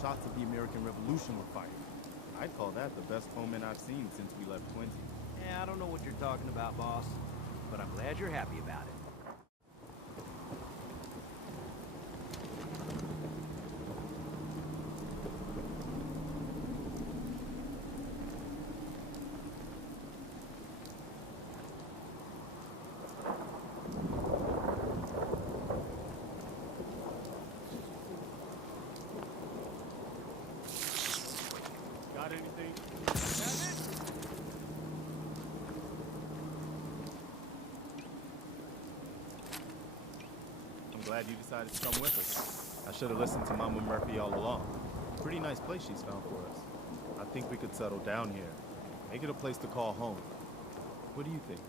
shots of the American Revolution were fired. I'd call that the best homeland I've seen since we left Quincy. Yeah, I don't know what you're talking about, boss. But I'm glad you're happy about it. Got anything? I'm glad you decided to come with us. I should have listened to Mama Murphy all along. Pretty nice place she's found for us. I think we could settle down here. Make it a place to call home. What do you think?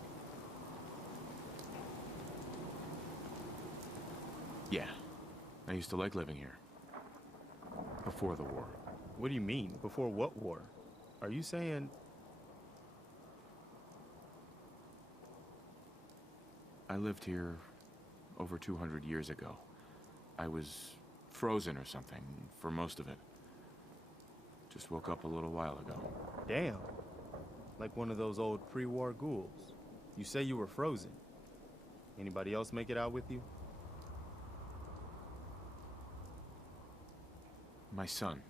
Yeah. I used to like living here. Before the war. What do you mean? Before what war? Are you saying... I lived here over 200 years ago. I was frozen or something for most of it. Just woke up a little while ago. Damn. Like one of those old pre-war ghouls. You say you were frozen. Anybody else make it out with you? My son.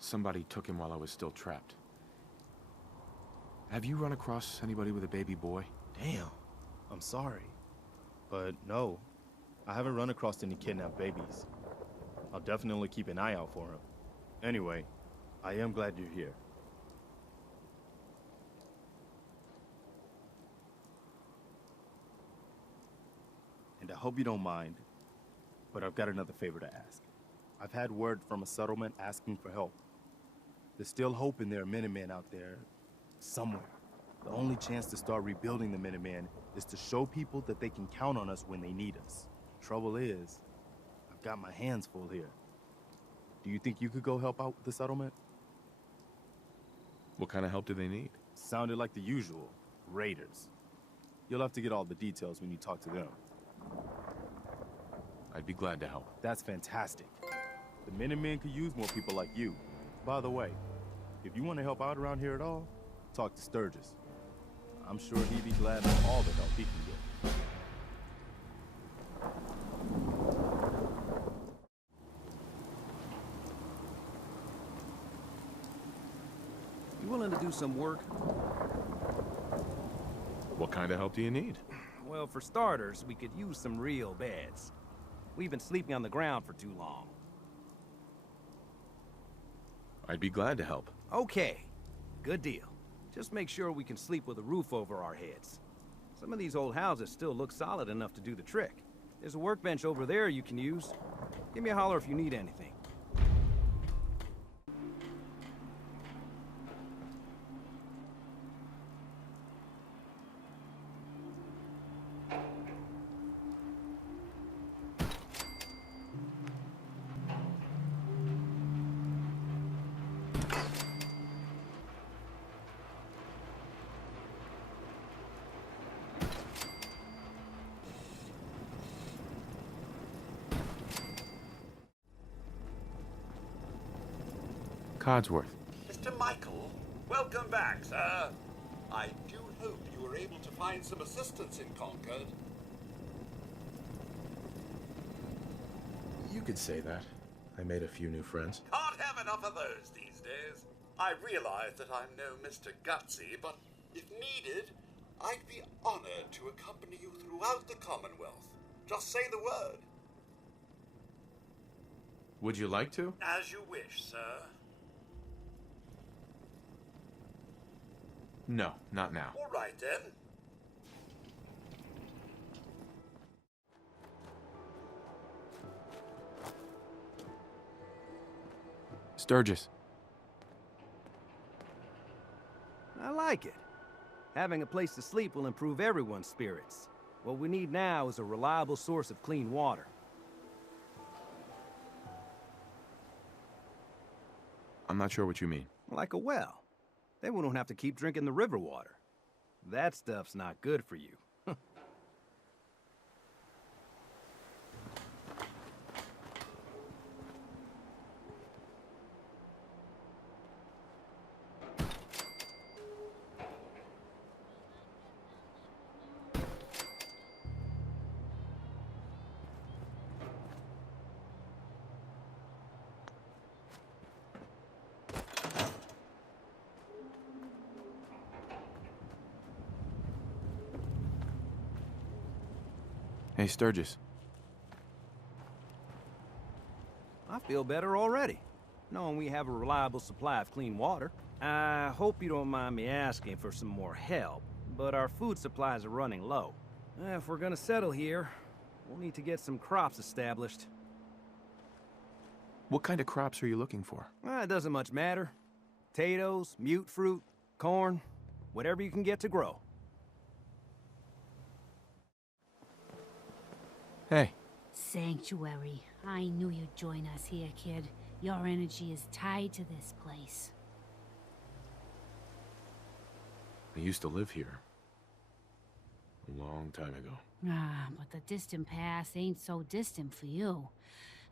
Somebody took him while I was still trapped. Have you run across anybody with a baby boy? Damn. I'm sorry. But no, I haven't run across any kidnapped babies. I'll definitely keep an eye out for him. Anyway, I am glad you're here. And I hope you don't mind, but I've got another favor to ask. I've had word from a settlement asking for help. There's still hope in there are Minutemen out there, somewhere. The only chance to start rebuilding the Minutemen is to show people that they can count on us when they need us. Trouble is, I've got my hands full here. Do you think you could go help out with the settlement? What kind of help do they need? Sounded like the usual, raiders. You'll have to get all the details when you talk to them. I'd be glad to help. That's fantastic. The Minutemen could use more people like you. By the way, if you want to help out around here at all, talk to Sturgis. I'm sure he'd be glad of all the help he can get. You willing to do some work? What kind of help do you need? Well, for starters, we could use some real beds. We've been sleeping on the ground for too long. I'd be glad to help. Okay, good deal. Just make sure we can sleep with a roof over our heads. Some of these old houses still look solid enough to do the trick. There's a workbench over there you can use. Give me a holler if you need anything. Codsworth. Mr. Michael, welcome back, sir. I do hope you were able to find some assistance in Concord. You could say that. I made a few new friends. Can't have enough of those these days. I realize that I'm no Mr. Gutsy, but if needed, I'd be honored to accompany you throughout the Commonwealth. Just say the word. Would you like to? As you wish, sir. No, not now. All right, then. Sturgis. I like it. Having a place to sleep will improve everyone's spirits. What we need now is a reliable source of clean water. I'm not sure what you mean. Like a well. Then we don't have to keep drinking the river water. That stuff's not good for you. Hey, Sturgis. I feel better already, knowing we have a reliable supply of clean water. I hope you don't mind me asking for some more help, but our food supplies are running low. If we're gonna settle here, we'll need to get some crops established. What kind of crops are you looking for? It doesn't much matter. Potatoes, mute fruit, corn, whatever you can get to grow. Hey. Sanctuary. I knew you'd join us here, kid. Your energy is tied to this place. I used to live here. A long time ago. But the distant past ain't so distant for you.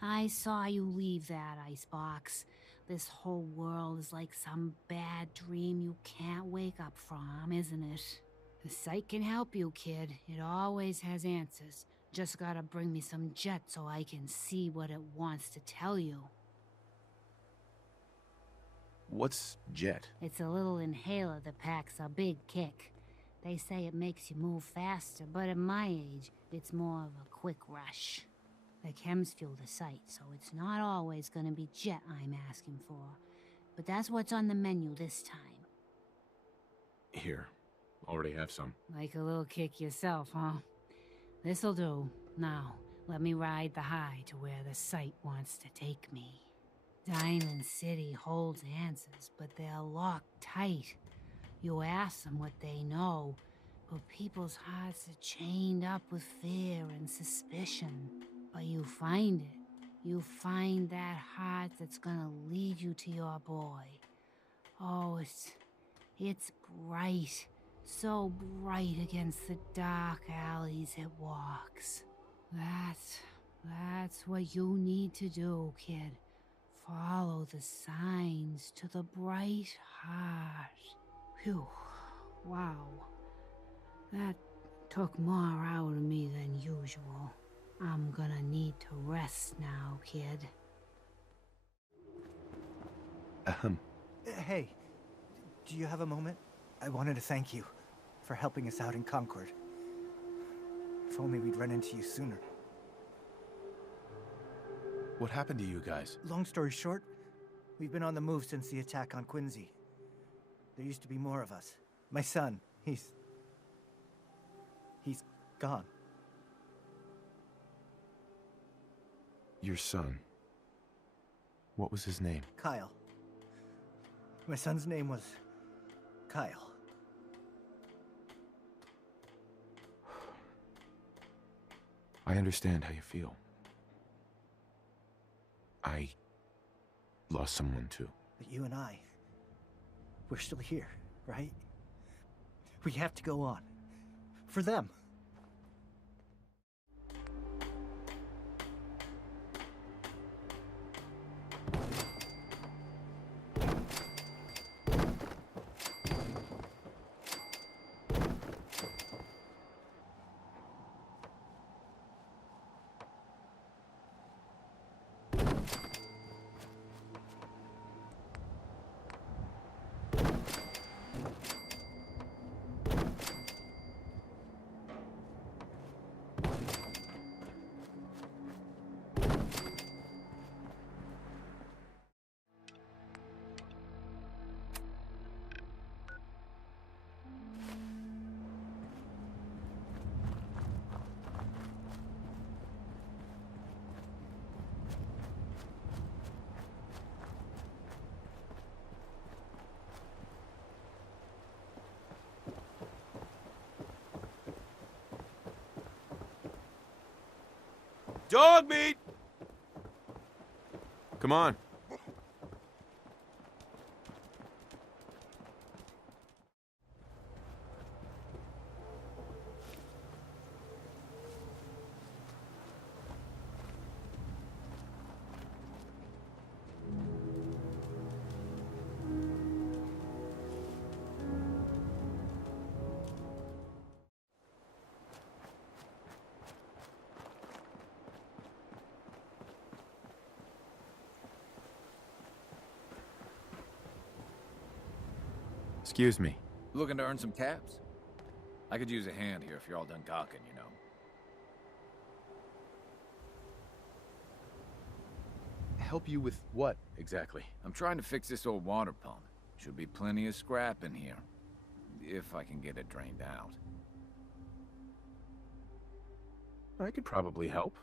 I saw you leave that icebox. This whole world is like some bad dream you can't wake up from, isn't it? The site can help you, kid. It always has answers. Just gotta bring me some jet so I can see what it wants to tell you. What's jet? It's a little inhaler that packs a big kick. They say it makes you move faster, but at my age, it's more of a quick rush. The chems fuel the site, so it's not always gonna be jet I'm asking for. But that's what's on the menu this time. Here. Already have some. Like a little kick yourself, huh? This'll do. Now, let me ride the high to where the site wants to take me. Diamond City holds answers, but they're locked tight. You ask them what they know, but people's hearts are chained up with fear and suspicion. But you find it. You find that heart that's gonna lead you to your boy. Oh, it's bright. So bright against the dark alleys it walks. That's what you need to do, kid. Follow the signs to the bright heart. Phew. Wow. That took more out of me than usual. I'm gonna need to rest now, kid. Hey, do you have a moment? I wanted to thank you for helping us out in Concord. If only we'd run into you sooner. What happened to you guys? Long story short, we've been on the move since the attack on Quincy. There used to be more of us. My son, he's gone. Your son. What was his name? Kyle. My son's name was Kyle. I understand how you feel. I lost someone too. But you and I, we're still here, right? We have to go on. For them. Dog meat! Come on. Excuse me. Looking to earn some caps? I could use a hand here if you're all done gawking, you know. Help you with what, exactly? I'm trying to fix this old water pump. Should be plenty of scrap in here. If I can get it drained out. I could probably help.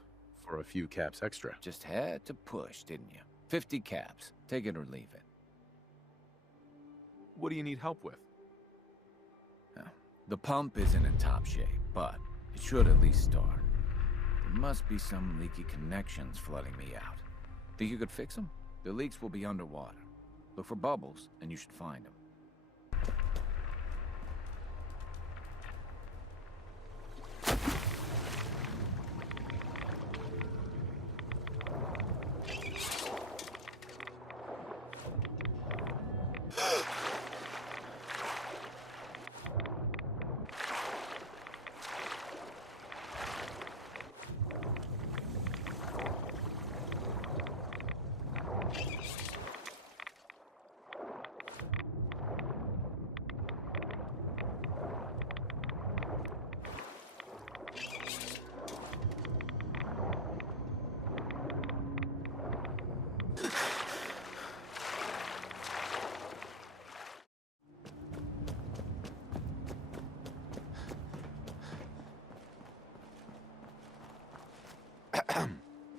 For a few caps extra. Just had to push, didn't you? 50 caps. Take it or leave it. What do you need help with? The pump isn't in top shape, but it should at least start. There must be some leaky connections flooding me out. Think you could fix them? The leaks will be underwater. Look for bubbles, and you should find them.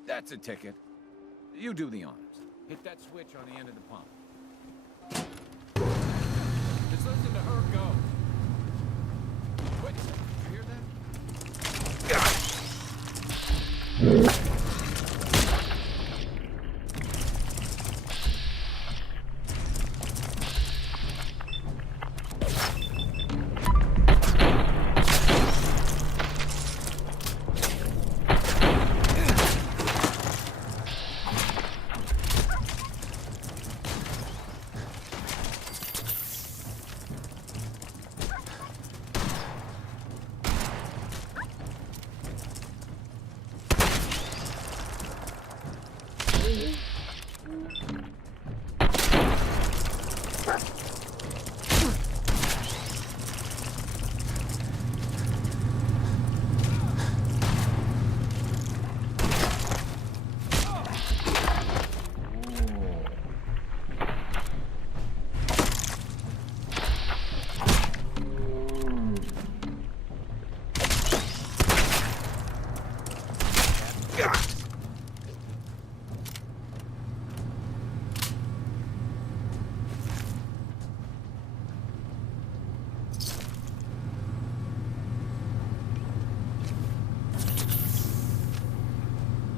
That's a ticket. You do the honors. Hit that switch on the end of the pump. Just listen to her go. Wait a second. You hear that?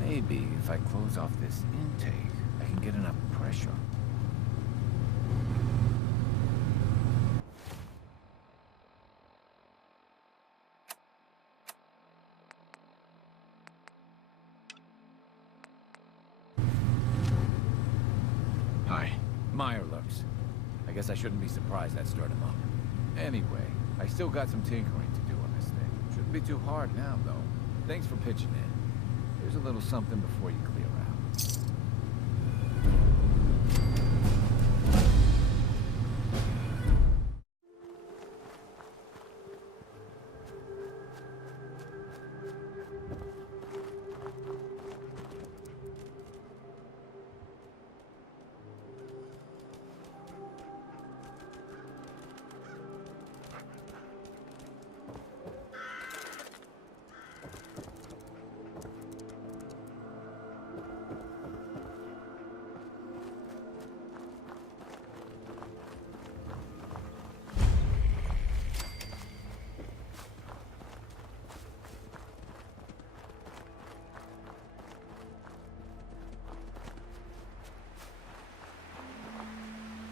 Maybe if I close off this intake, I can get enough pressure. Hi. Meyer looks. I guess I shouldn't be surprised that stirred him up. Anyway, I still got some tinkering to do on this thing. Shouldn't be too hard now, though. Thanks for pitching in. Here's a little something before you clear out.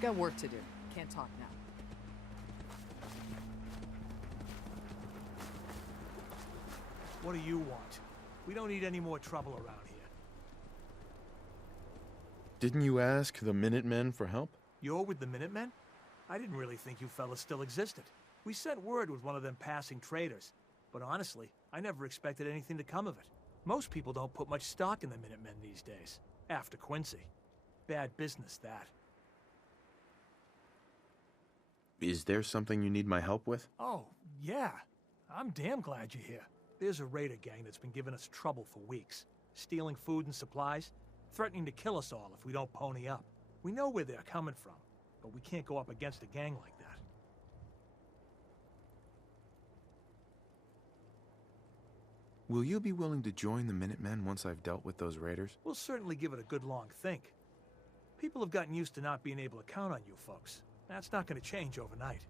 Got work to do. Can't talk now. What do you want? We don't need any more trouble around here. Didn't you ask the Minutemen for help? You're with the Minutemen? I didn't really think you fellas still existed. We sent word with one of them passing traders. But honestly, I never expected anything to come of it. Most people don't put much stock in the Minutemen these days. After Quincy. Bad business, that. Is there something you need my help with? Oh, yeah. I'm damn glad you're here. There's a raider gang that's been giving us trouble for weeks. Stealing food and supplies. threatening to kill us all if we don't pony up. We know where they're coming from, but we can't go up against a gang like that. Will you be willing to join the Minutemen once I've dealt with those raiders? We'll certainly give it a good long think. People have gotten used to not being able to count on you folks. That's not going to change overnight.